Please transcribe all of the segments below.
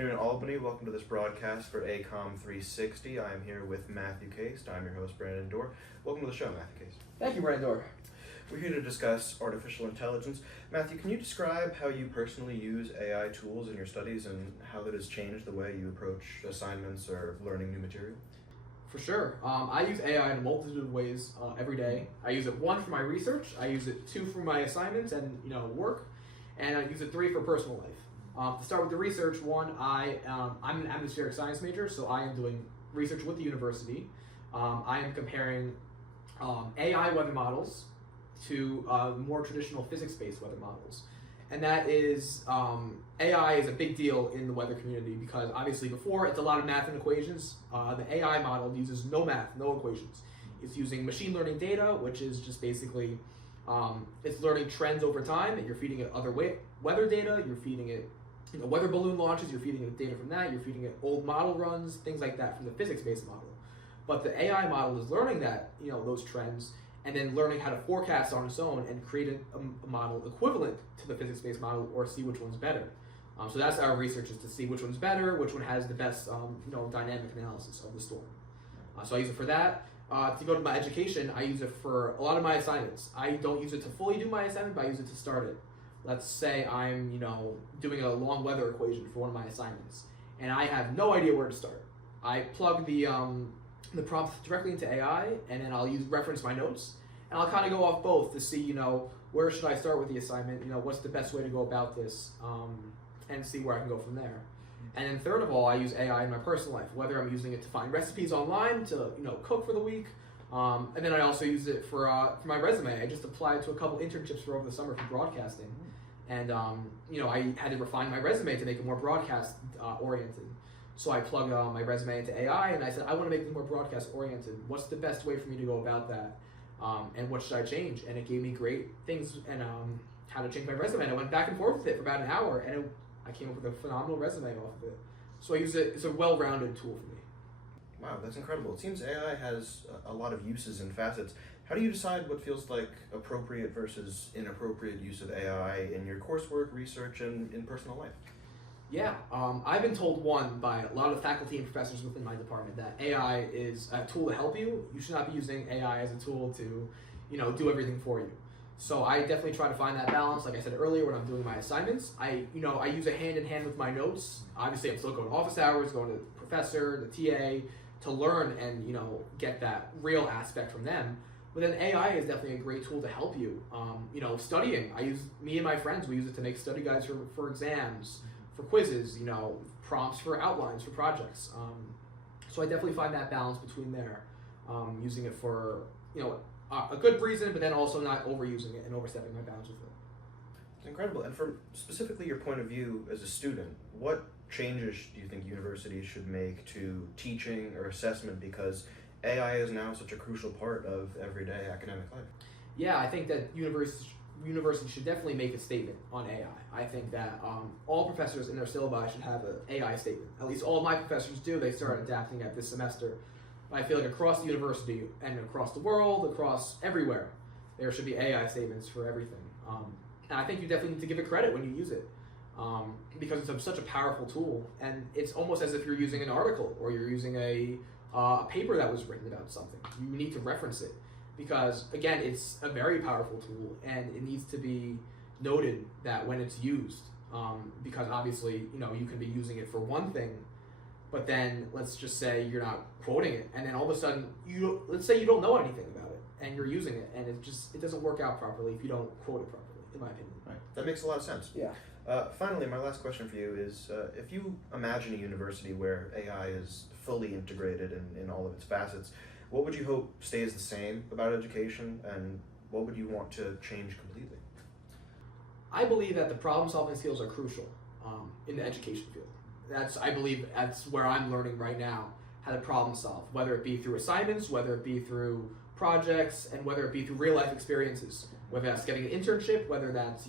afternoon, Albany. Welcome to this broadcast for ACOM 360. I am here with Matthew Case. I'm your host, Brandon Dorr. Welcome to the show, Matthew Case. Thank you, Brandon Dorr. We're here to discuss artificial intelligence. Matthew, can you describe how you personally use AI tools in your studies and how that has changed the way you approach assignments or learning new material? For sure. I use AI in a multitude of ways every day. I use it 1 for my research, I use it 2 for my assignments and work, and I use it 3 for personal life. To start with the research one, I'm an atmospheric science major, so I am doing research with the university. I am comparing AI weather models to more traditional physics-based weather models. And that is, AI is a big deal in the weather community because obviously before it's a lot of math and equations. The AI model uses no math, no equations. It's using machine learning data, which is just basically, it's learning trends over time, and you're feeding it other weather data, you're feeding it weather balloon launches, you're feeding it data from that, you're feeding it old model runs, things like that from the physics-based model. But the AI model is learning that, those trends, and then learning how to forecast on its own and create a model equivalent to the physics-based model or see which one's better. So that's our research, is to see which one's better, which one has the best dynamic analysis of the storm. So I use it for that. To go to my education, I use it for a lot of my assignments. I don't use it to fully do my assignment, but I use it to start it. Let's say I'm doing a long weather equation for one of my assignments, and I have no idea where to start. I plug the prompt directly into AI, and then I'll reference my notes, and I'll kind of go off both to see, where should I start with the assignment, what's the best way to go about this, and see where I can go from there. And then third of all, I use AI in my personal life, whether I'm using it to find recipes online to, cook for the week, and then I also use it for my resume. I just applied to a couple internships for over the summer for broadcasting, and I had to refine my resume to make it more broadcast oriented. So I plugged my resume into AI, and I said, I want to make it more broadcast-oriented. What's the best way for me to go about that? And what should I change? And it gave me great things and how to change my resume. And I went back and forth with it for about an hour, and I came up with a phenomenal resume off of it. So I use it. It's a well-rounded tool for me. Wow, that's incredible. It seems AI has a lot of uses and facets. How do you decide what feels like appropriate versus inappropriate use of AI in your coursework, research, and in personal life? Yeah, I've been told by a lot of faculty and professors within my department that AI is a tool to help you. You should not be using AI as a tool to, do everything for you. So I definitely try to find that balance. Like I said earlier, when I'm doing my assignments, I use it hand in hand with my notes. Obviously, I'm still going to office hours, going to the professor, the TA, to learn and get that real aspect from them. But then AI is definitely a great tool to help you. Studying. Me and my friends, we use it to make study guides for exams, for quizzes, prompts for outlines for projects. So I definitely find that balance between there, using it for a good reason, but then also not overusing it and overstepping my bounds with it. It's incredible. And from specifically your point of view as a student, what changes do you think universities should make to teaching or assessment, because AI is now such a crucial part of everyday academic life? Yeah, I think that universities should definitely make a statement on AI. I think that all professors in their syllabi should have an AI statement. At least all of my professors do. They start adapting it this semester. I feel like across the university and across the world, across everywhere, there should be AI statements for everything. And I think you definitely need to give it credit when you use it, because it's such a powerful tool. And it's almost as if you're using an article or you're using a paper that was written about something. You need to reference it, because again, it's a very powerful tool, and it needs to be noted that when it's used, because obviously, you can be using it for one thing, but then let's just say you're not quoting it, and then all of a sudden, let's say you don't know anything about it, and you're using it, and it doesn't work out properly if you don't quote it properly, in my opinion. Right. That makes a lot of sense. Yeah. Finally, my last question for you is, if you imagine a university where AI is fully integrated in all of its facets, what would you hope stays the same about education, and what would you want to change completely? I believe that the problem-solving skills are crucial in the education field. I believe that's where I'm learning right now, how to problem solve, whether it be through assignments, whether it be through projects, and whether it be through real-life experiences, whether that's getting an internship, whether that's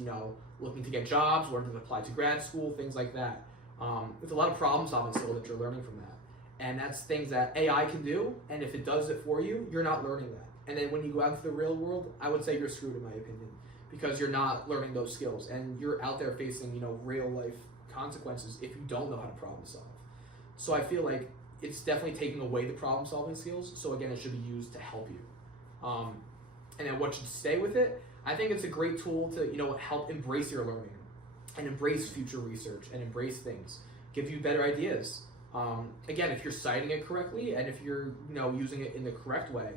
looking to get jobs, whether to apply to grad school, things like that. There's a lot of problem-solving skills that you're learning from that. And that's things that AI can do, and if it does it for you, you're not learning that. And then when you go out into the real world, I would say you're screwed, in my opinion, because you're not learning those skills, and you're out there facing, real life consequences if you don't know how to problem solve. So I feel like it's definitely taking away the problem solving skills. So again, it should be used to help you. And then what should stay with it? I think it's a great tool to help embrace your learning and embrace future research and embrace things, give you better ideas. Again, if you're citing it correctly and if you're using it in the correct way,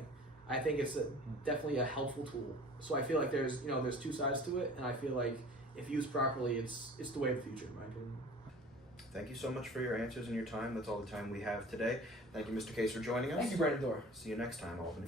I think it's definitely a helpful tool. So I feel like there's two sides to it, and I feel like if used properly, it's the way of the future, in my opinion. Thank you so much for your answers and your time. That's all the time we have today. Thank you, Mr. Case, for joining us. Thank you, Brandon Dorr. See you next time, Albany.